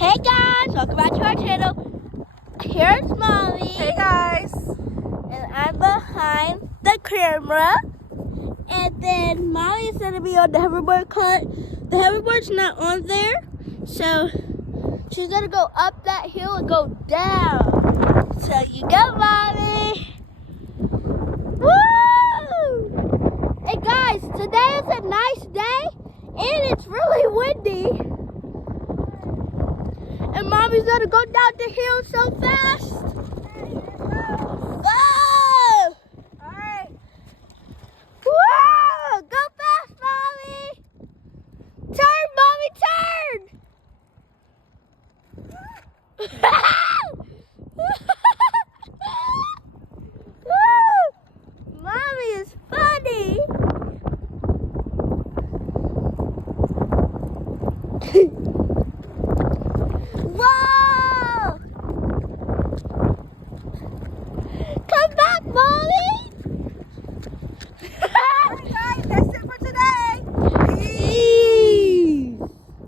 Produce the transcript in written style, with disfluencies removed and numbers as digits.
Hey guys, welcome back to our channel. Here's Mommy. Hey guys. And I'm behind the camera. And then Mommy's gonna be on the hoverboard cart. The hoverboard's not on there, so she's gonna go up that hill and go down. So you go, Mommy. Woo! Hey guys, today is a nice day and it's really windy. And Mommy's gonna go down the hill so fast. Go! Alright. Whoa! Go fast, Mommy! Turn, Mommy, turn!